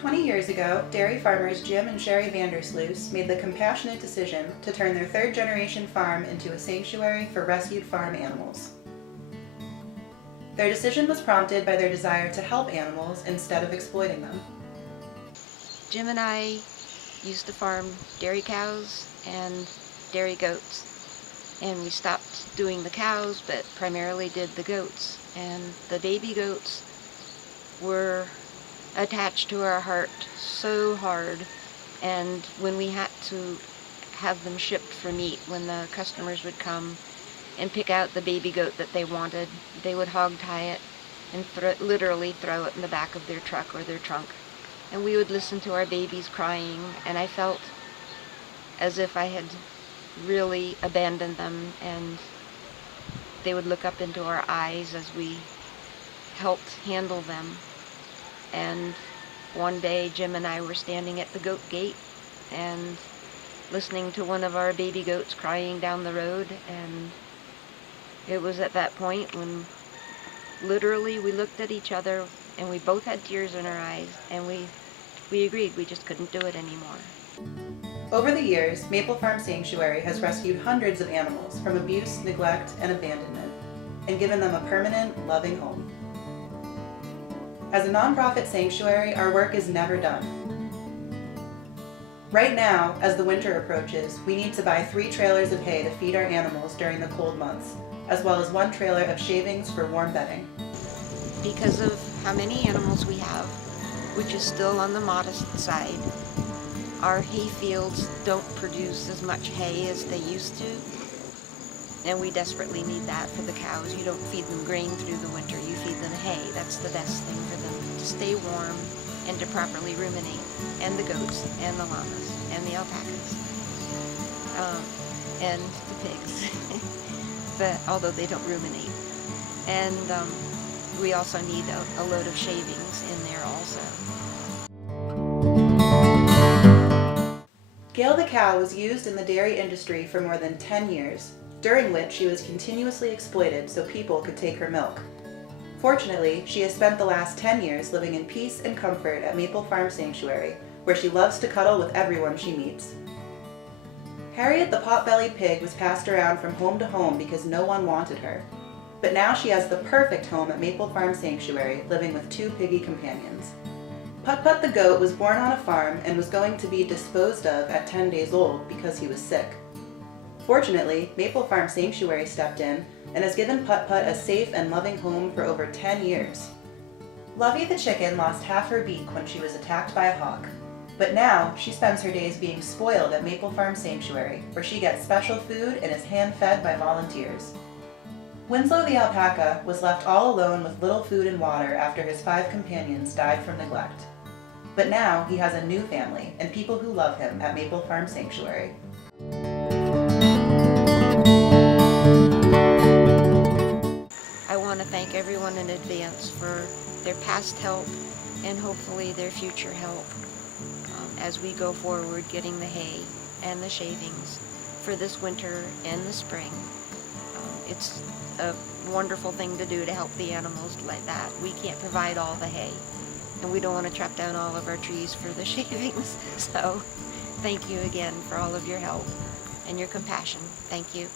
20 years ago, dairy farmers Jim and Sherry Vandersloos made the compassionate decision to turn their third-generation farm into a sanctuary for rescued farm animals. Their decision was prompted by their desire to help animals instead of exploiting them. Jim and I used to farm dairy cows and dairy goats. And we stopped doing the cows, but primarily did the goats. And the baby goats were attached to our heart so hard. And when we had to have them shipped for meat, when the customers would come and pick out the baby goat that they wanted, they would hog tie it and literally throw it in the back of their truck or their trunk. And we would listen to our babies crying, and I felt as if I had really abandoned them, and they would look up into our eyes as we helped handle them. And one day Jim and I were standing at the goat gate and listening to one of our baby goats crying down the road, and it was at that point when literally we looked at each other and we both had tears in our eyes, and we agreed we just couldn't do it anymore. Over the years, Maple Farm Sanctuary has rescued hundreds of animals from abuse, neglect, and abandonment, and given them a permanent, loving home. As a nonprofit sanctuary, our work is never done. Right now, as the winter approaches, we need to buy 3 trailers of hay to feed our animals during the cold months, as well as 1 trailer of shavings for warm bedding. Because of how many animals we have, which is still on the modest side, our hay fields don't produce as much hay as they used to, and we desperately need that for the cows. You don't feed them grain through the winter, you feed them hay. That's the best thing for them, to stay warm and to properly ruminate, and the goats and the llamas and the alpacas and the pigs, but although they don't ruminate. And we also need a load of shavings in there also. Gail the cow was used in the dairy industry for more than 10 years, during which she was continuously exploited so people could take her milk. Fortunately, she has spent the last 10 years living in peace and comfort at Maple Farm Sanctuary, where she loves to cuddle with everyone she meets. Harriet the pot-bellied pig was passed around from home to home because no one wanted her. But now she has the perfect home at Maple Farm Sanctuary, living with 2 piggy companions. Put-Put the goat was born on a farm and was going to be disposed of at 10 days old because he was sick. Fortunately, Maple Farm Sanctuary stepped in and has given Put-Put a safe and loving home for over 10 years. Lovey the chicken lost half her beak when she was attacked by a hawk, but now she spends her days being spoiled at Maple Farm Sanctuary, where she gets special food and is hand-fed by volunteers. Winslow the alpaca was left all alone with little food and water after his 5 companions died from neglect. But now he has a new family and people who love him at Maple Farm Sanctuary. I want to thank everyone in advance for their past help and hopefully their future help as we go forward getting the hay and the shavings for this winter and the spring. It's a wonderful thing to do to help the animals like that. We can't provide all the hay, and we don't want to chop down all of our trees for the shavings. So thank you again for all of your help and your compassion. Thank you.